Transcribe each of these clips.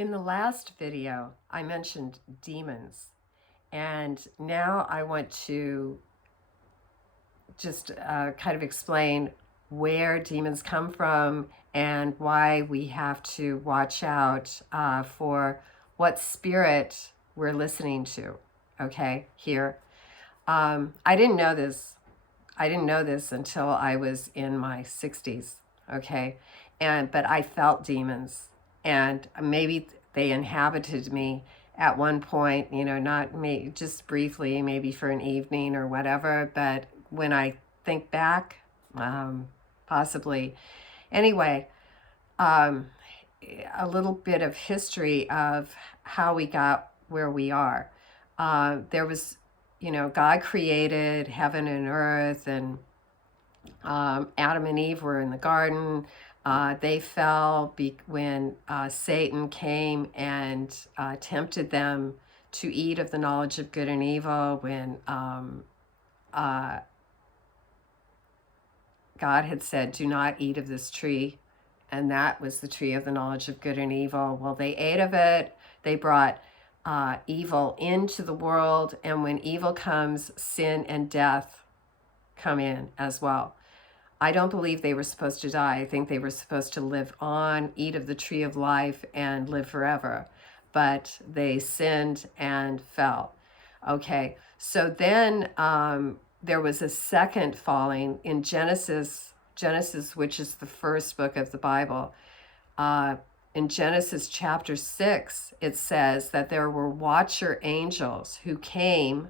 In the last video, I mentioned demons, and now I want to just kind of explain where demons come from and why we have to watch out for what spirit we're listening to. Okay, here. I didn't know this. I didn't know this until I was in my 60s. Okay, but I felt demons, and maybe they inhabited me at one point. Not me, just briefly, maybe for an evening or whatever. But when I think back, possibly. Anyway, um, a little bit of history of how we got where we are. There was, God created heaven and earth, and Adam and Eve were in the garden. They fell when Satan came and tempted them to eat of the knowledge of good and evil, when uh, God had said, do not eat of this tree. And that was the tree of the knowledge of good and evil. Well, they ate of it. They brought evil into the world. And when evil comes, sin and death come in as well. I don't believe they were supposed to die. I think they were supposed to live on, eat of the tree of life, and live forever. But they sinned and fell. Okay, so then there was a second falling in Genesis, which is the first book of the Bible. In Genesis chapter 6, it says that there were watcher angels who came,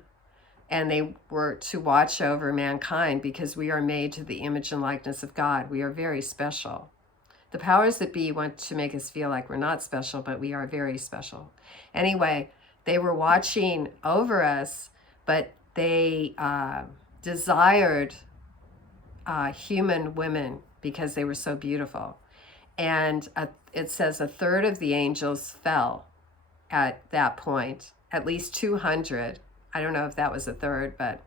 and they were to watch over mankind because we are made to the image and likeness of God. We are very special. The powers that be want to make us feel like we're not special, but we are very special. Anyway, they were watching over us, but they desired human women because they were so beautiful. And it says a third of the angels fell at that point, at least 200. I don't know if that was a third, but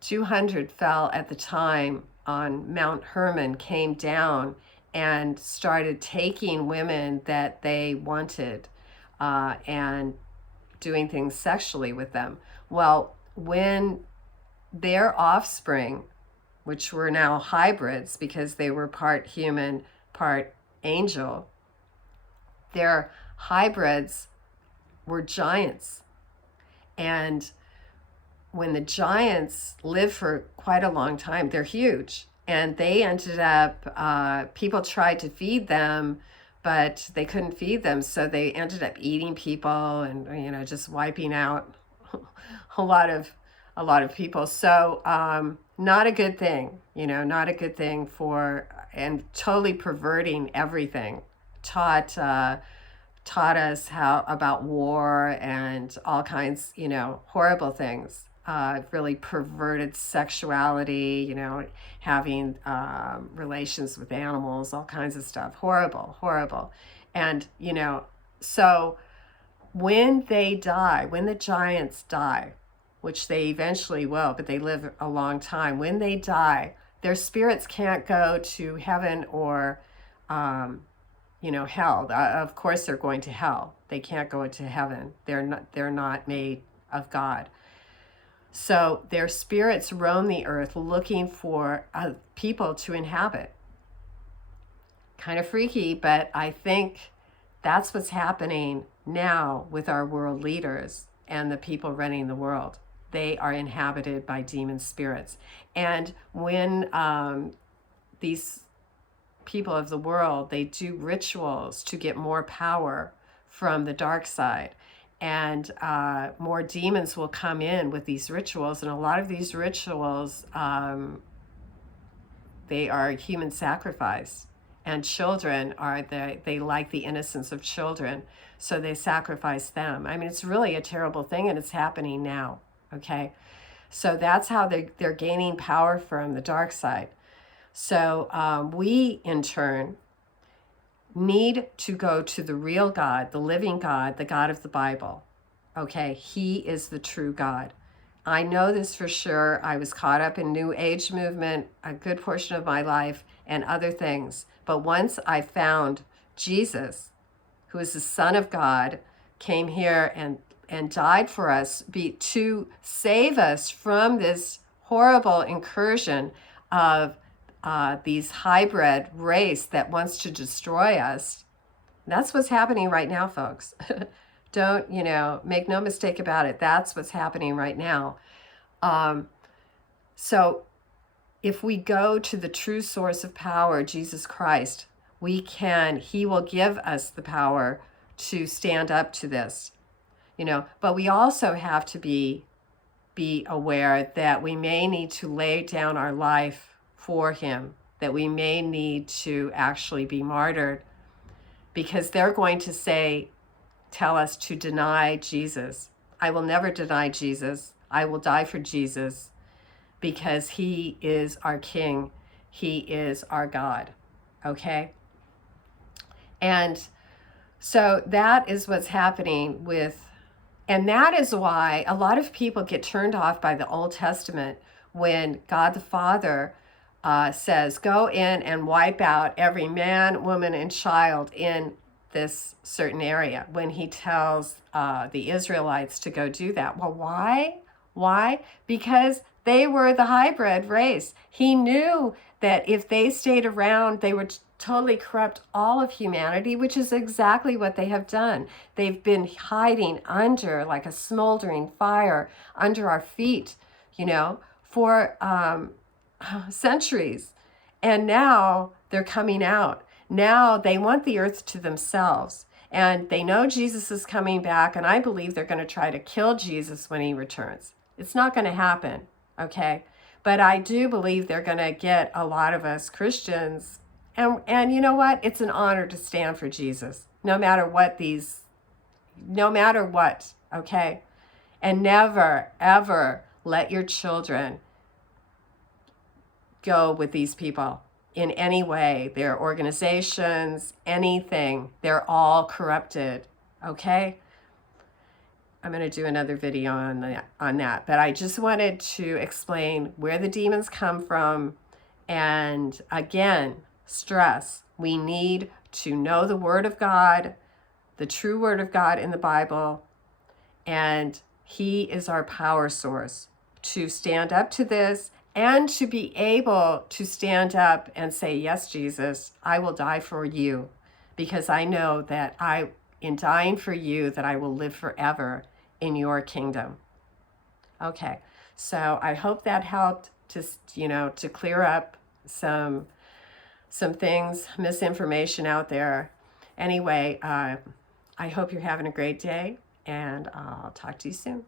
200 fell at the time on Mount Hermon, came down and started taking women that they wanted and doing things sexually with them. Well, when their offspring, which were now hybrids because they were part human, part angel, their hybrids were giants. And when the giants live for quite a long time, they're huge. And they ended up, people tried to feed them, but they couldn't feed them. So they ended up eating people and, just wiping out a lot of people. So not a good thing, not a good thing and totally perverting everything. Taught us how about war and all kinds, horrible things. Really perverted sexuality, having relations with animals, all kinds of stuff. Horrible. And, so when they die, when the giants die, which they eventually will, but they live a long time, when they die, their spirits can't go to heaven or hell. Of course they're going to hell. They can't go into heaven. They're not made of God. So their spirits roam the earth looking for people to inhabit. Kind of freaky, but I think that's what's happening now with our world leaders and the people running the world. They are inhabited by demon spirits. And when these people of the world, they do rituals to get more power from the dark side, and more demons will come in with these rituals. And a lot of these rituals, they are human sacrifice, and children they like the innocence of children, so they sacrifice them. I mean, it's really a terrible thing, and it's happening now. Okay, so that's how they're gaining power from the dark side. So we, in turn, need to go to the real God, the living God, the God of the Bible. Okay, He is the true God. I know this for sure. I was caught up in New Age movement a good portion of my life and other things. But once I found Jesus, who is the Son of God, came here and died for us to save us from this horrible incursion of these hybrid race that wants to destroy us. That's what's happening right now, folks. Don't, make no mistake about it. That's what's happening right now. So if we go to the true source of power, Jesus Christ, he will give us the power to stand up to this, but we also have to be aware that we may need to lay down our life for him, that we may need to actually be martyred, because they're going to tell us to deny Jesus. I will never deny Jesus. I will die for Jesus, because he is our King. He is our God. Okay? And so that is what's happening and that is why a lot of people get turned off by the Old Testament when God the Father says, go in and wipe out every man, woman, and child in this certain area, when he tells the Israelites to go do that. Well, why? Why? Because they were the hybrid race. He knew that if they stayed around, they would totally corrupt all of humanity, which is exactly what they have done. They've been hiding under, like a smoldering fire, under our feet, for centuries. And now they're coming out. Now they want the earth to themselves. And they know Jesus is coming back, and I believe they're going to try to kill Jesus when he returns. It's not going to happen, okay? But I do believe they're going to get a lot of us Christians. And you know what? It's an honor to stand for Jesus, no matter what, okay? And never, ever let your children go with these people in any way. Their organizations, anything, they're all corrupted, okay? I'm going to do another video on that. But I just wanted to explain where the demons come from. And again, stress. We need to know the Word of God, the true Word of God in the Bible. And he is our power source to stand up to this and to be able to stand up and say, yes, Jesus, I will die for you, because I know that in dying for you, that I will live forever in your kingdom. Okay, so I hope that helped to clear up some things, misinformation out there. Anyway, I hope you're having a great day, and I'll talk to you soon.